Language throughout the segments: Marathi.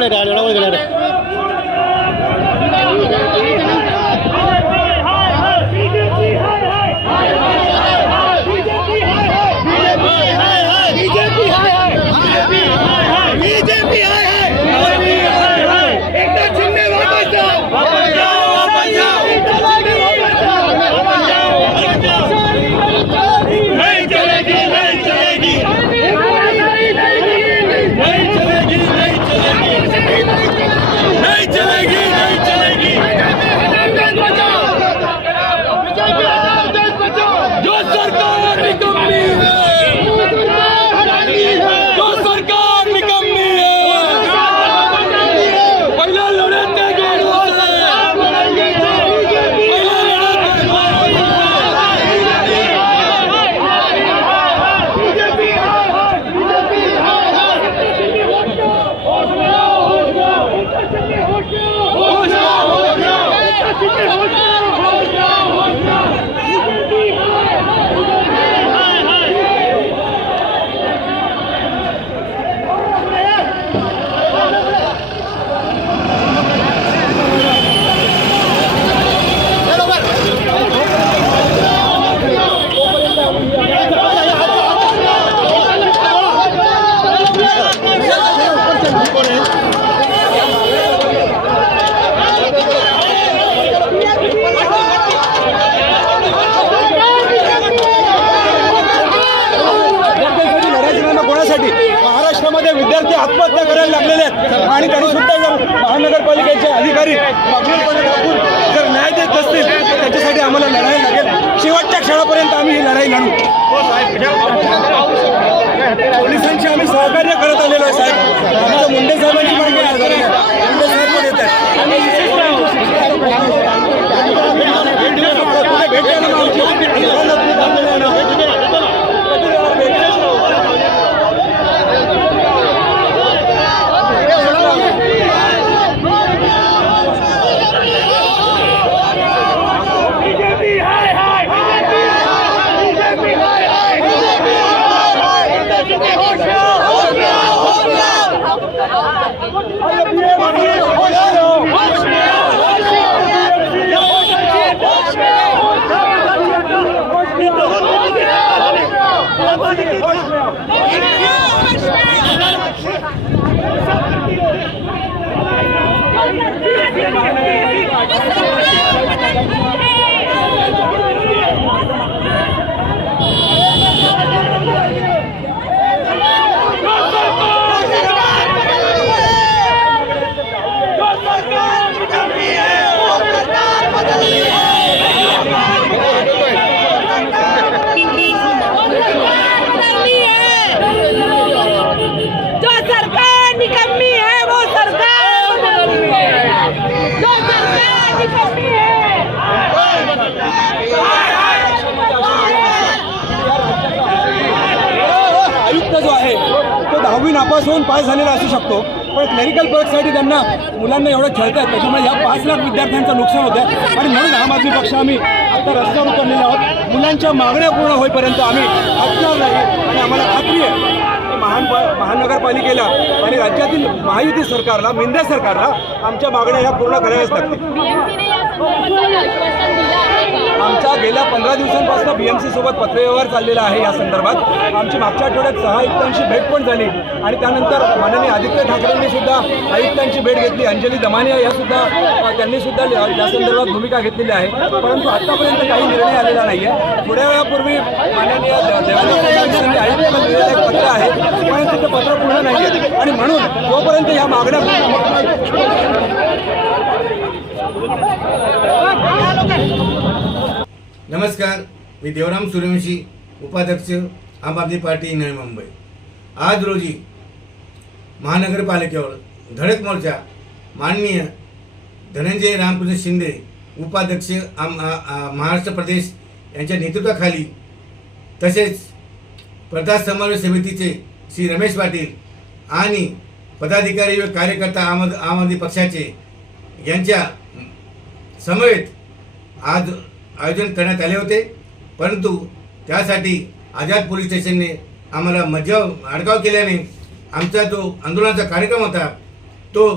नहीं आणि त्यांनी सुद्धा जर महानगरपालिकेचे अधिकारी दाखवून जर न्याय देत नसतील तर त्याच्यासाठी आम्हाला लढाई लागेल. शेवटच्या क्षणापर्यंत आम्ही ही लढाई लढू. पोलिसांशी आम्ही सहकार्य करत आलेलो आहे साहेब. आमच्या मुंडे साहेबांची पण मुंडे साहेब पण येत आहेत. भेट द्या ना मग आमची. मुलांना तुम्ही थांबलेलं आहे ना. कधी जाणार भेट? जो सरकार निकम्मी है वो सरकार बदलनी है जो सरकार निकम्मी है आयुक्त जो आहे तो दहावी नापास होऊन पास झालेला असू शकतो. पण क्लेरिकल वर्कसाठी त्यांना मुलांना एवढं खेळतात त्याच्यामुळे ह्या पाच लाख विद्यार्थ्यांचं नुकसान होतं आणि म्हणून आम आदमी पक्ष आम्ही आता रस्त्यावर उतरलेले आहोत. मुलांच्या मागण्या पूर्ण होईपर्यंत आम्ही हटणार नाही आणि आम्हाला खात्री आहे. महान महानगरपालिकेला आणि राज्यातील महायुती सरकारला मिंद्या सरकारला आमच्या मागण्या ह्या पूर्ण कराव्याच लागतील. आमचा गेल्या पंधरा दिवसांपासून बीएमसी सोबत पत्रव्यवहार चाललेला आहे या संदर्भात. आमची मागच्या आठवड्यात सहा आयुक्तांशी भेट पण झाली आणि त्यानंतर माननीय आदित्य ठाकरेंनी सुद्धा आयुक्तांची भेट घेतली. अंजली दमानिया या सुद्धा त्यांनी सुद्धा या संदर्भात भूमिका घेतलेली आहे. परंतु आतापर्यंत काही निर्णय आलेला नाही आहे थोड्या वेळापूर्वी माननीय देवेंद्र फडणवीस आयुक्तांना दिलेलं एक पत्र आहे. परंतु ते पत्र पूर्ण नाही आहे आणि म्हणून जोपर्यंत या मागण्या नमस्कार मी देवराम सूर्यवंशी उपाध्यक्ष आम आदमी पार्टी नवी मुंबई. आज रोजी महानगरपालिकेवर धडक मोर्चा माननीय धनंजय रामकृष्ण शिंदे उपाध्यक्ष आम महाराष्ट्र प्रदेश यांच्या नेतृत्वाखाली तसेच प्रदा समन्वय समितीचे श्री रमेश पाटील आणि पदाधिकारी व कार्यकर्ता आम आम आदमी पक्षाचे यांच्या समवेत आज आयोजन करण्यात आले होते. परंतु त्यासाठी आझाद पोलीस स्टेशनने आम्हाला मज्जाव अडकाव केल्याने आमचा जो आंदोलनाचा कार्यक्रम होता तो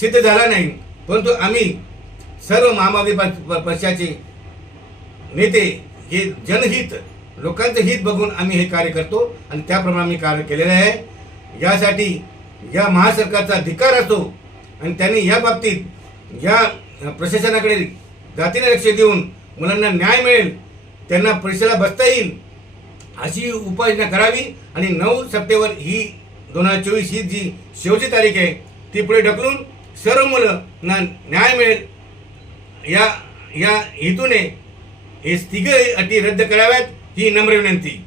सिद्ध झाला नाही. परंतु आम्ही सर्व महामावी पक्षाचे नेते हे जनहित लोकांचं हित बघून आम्ही हे कार्य करतो आणि त्याप्रमाणे आम्ही कार्य केलेलं आहे. यासाठी या महासरकारचा धिकार असतो आणि त्यांनी या बाबतीत या प्रशासनाकडे जातीने लक्ष देऊन मुलांना न्याय मिळेल त्यांना परीक्षेला बसता येईल अशी उपाययोजना करावी. आणि नऊ सप्टेंबर ही दोन हजार चोवीस ही जी शेवटची तारीख आहे ती पुढे ढकलून सर्व मुलांना न्याय मिळेल. या या हेतूने हे तिघ अटी रद्द कराव्यात ही नम्र विनंती.